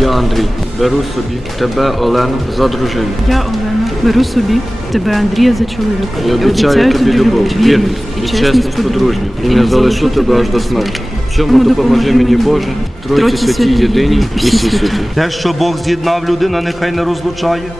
Я, Андрій, беру собі тебе, Олену, за дружину. Я Олена беру собі тебе, Андрія, за чоловіка. І обіцяю тобі любов, вірність і чесність подружню, і не залишу тебе аж до смерті. В чому допоможи мені, Боже, Тройці святій єдиній і всі святі. Те, що Бог з'єднав людина, нехай не розлучає.